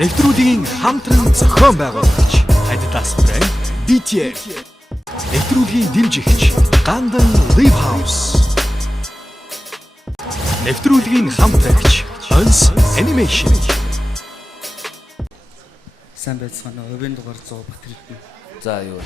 Нэвтрүүлгийн хамтран зохион байгуулагч Adidas брэнд BTF. Нэвтрүүлгийн дэмжигч Gandan Live House. Нэвтрүүлгийн хамтрагч Ons Animation. Сайн байцгаана. Өвийн дугаар 100 бат хэлнэ. За юу.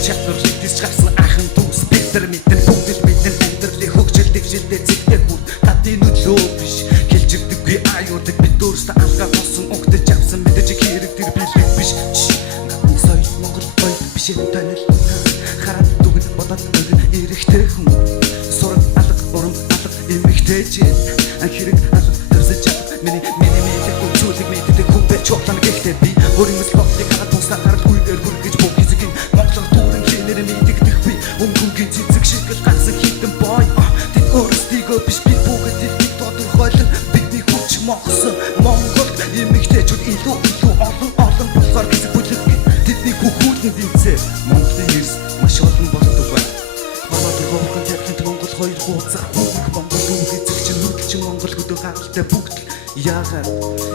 Чатвар хийдэж гарсан ахын дүүс битэр мэдэн бүгд мэдэн амьдралын хөгжилдэг жилдээ зэгдэх бүр татын нөлөө биш хэлжигдэггүй аюудаг бид өөрсдөө алгаа болсон угтаж авсан мэдэж хэрэг тэр билэг биш гадны соёл Монгол соёл биш танил хараад дүгэн бодоод эрэхтэй хүн сураг алга урам алга эмэгтэйч хэрэг алга төрсөж чад миний мэддэг үзүүлэг мэддэг хүн байж болон гэхдээ би өөрийн мэдлэгийг хараад тусаар хараад үеэр хүргэж бүх хэзгийн Монгол Өнгөнгийн цэцэг шиг л гарсан хитэн бой Тэд өөрсдийгөө биш бид бүгд илтгэх тодорхойлон бидний хүч монгосон Монгол эмэгтэйчүүд илүү олон болохоор хэсэг бүлэг тэдний хүүхдүүд дэмцээ Монголын эрс маш олон болдог байна Холоод хөвгөн тэрхэнд Монгол хоёр хуудасаар бүгд Монгол үг эзэгч нүдэлчин Монгол хөдөө гаралтай бүгд яагаад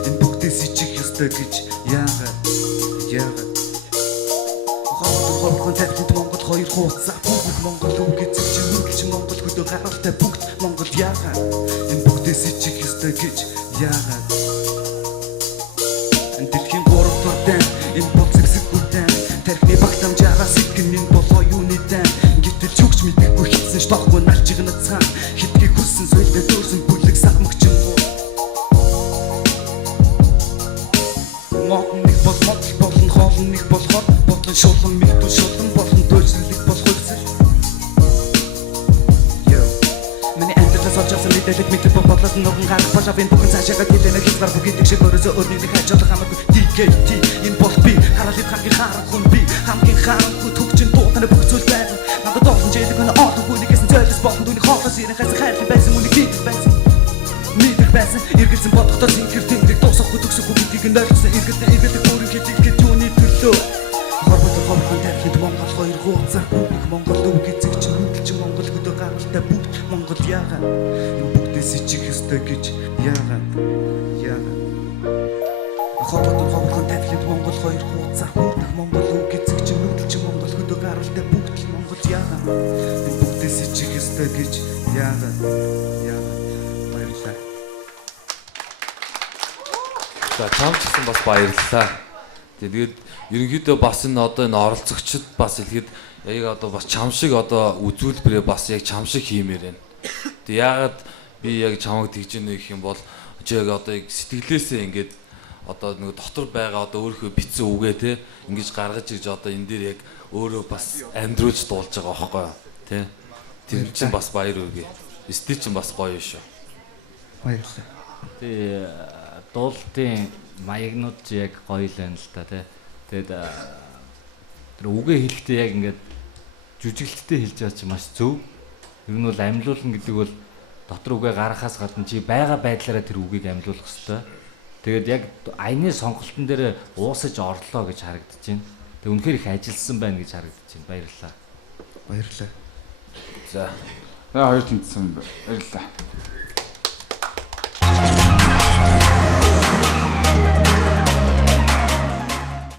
энэ бүгдээс ичих ёстой гэж яагаад Холоод тэрхэнд Монгол хоёр хуудасаар бүгд Монгол үг эзэгч нүдэлчин Монгол хөдөө гаралтай бүгд Монгол яагаад энэ бүгдээс ичих ёстой гэж яагаад энэ дэлхийн гурав дахь энэ бол зэвсэггүйтэй тэрхний багтамжаараа сэтгэн минь болоо юуны дан гэтэл югч мэдэхгүй хийсэн ш тоохгүй налчиг нацхан хитгэе хүссэн сөйлдэ дөрсөн бүлэг сагмагчин модон нэг бол модл болон хоолн нэг болохоор бодлон шулан мэлдүү шулан болон дөөлсөлик болох үсэл Сочоос мэдээлэл мэтэл бодлоос нурган гарах башаавын бүхэн цаашаагаа хэлэнэ хэлбэр бүгд шиг өөрөөсөө өөрийн хаж болох хамаагүй DKT энэ бол би хараалт хамгийн харахгүй би хамгийн харахгүй төгчин дуутана бүх зүйл байгаа надад олон жийлэг өнө олон хүнийгээс зөөлөс болон түүний хоолоос ирэн хас хайрлан байсан үнийг мэдэх байсан эргэлзэн бодохдоо зинхэр тэнгэрийг дуусахгүй төгсөхгүй гэдгийг ойлгосон эргэлдээ бүрэн хэлэлгээд юуны төлөө Хорвоо тэрхэнд Монгол хоёр хуудасаар бүгд Монгол үг эзэгч нүдэлчин Монгол хөдөө гаралтай бүгд Монгол яагаад энэ бүгдээс ичих ёстой гэж яагаад Хорвоо тэрхэнд Монгол хоёр хуудасаар бүгд Монгол үг эзэгч нүдэлчин Монгол хөдөө гаралтай бүгд Монгол яагаад энэ бүгдээс ичих ёстой гэж яагаад баярлалаа. За чамч гэсэн бас баярлалаа. Тэгээд ерөнхийдөө бас энэ одоо энэ оролцогчд бас хэлэхэд яг одоо бас чам шиг одоо үзүүлбэрээ бас яг чам шиг хиймээр байна. Тэг яагаад би яг чамайг тэгж ийнэ гэх юм бол яг одоо сэтгэлээсээ ингээд одоо нэг дотор байгаа одоо өөрийнхөө битсэн үгээ те ингэж гаргаж ирж одоо энэ дээр яг өөрөө бас амьдруулж дуулж байгаа байхгүй юу те. Тэр чинь бас баяр үргээ. Стил чинь бас гоё шүү. Баярлалаа. Тэг дуулалтын маягнууд яг гоё л байна л та тий. Тэгээд тэр үгээ хэлэхдээ яг ингээд жүжиглэлттэй хэлж байгаа чинь маш зөв. Ер нь бол амьлуулна гэдэг бол дотор үгээ гаргахаас гадна чи байгаа байдлаараа тэр үгийг амьлуулах хэрэгтэй. Тэгээд яг аяны сонголтын дээр уусаж орлоо гэж харагдаж байна. Тэг үнэхээр их ажилласан байна гэж харагдаж байна. Баярлалаа. Баярлалаа. За. Хоёр тэнцсэн баярлалаа.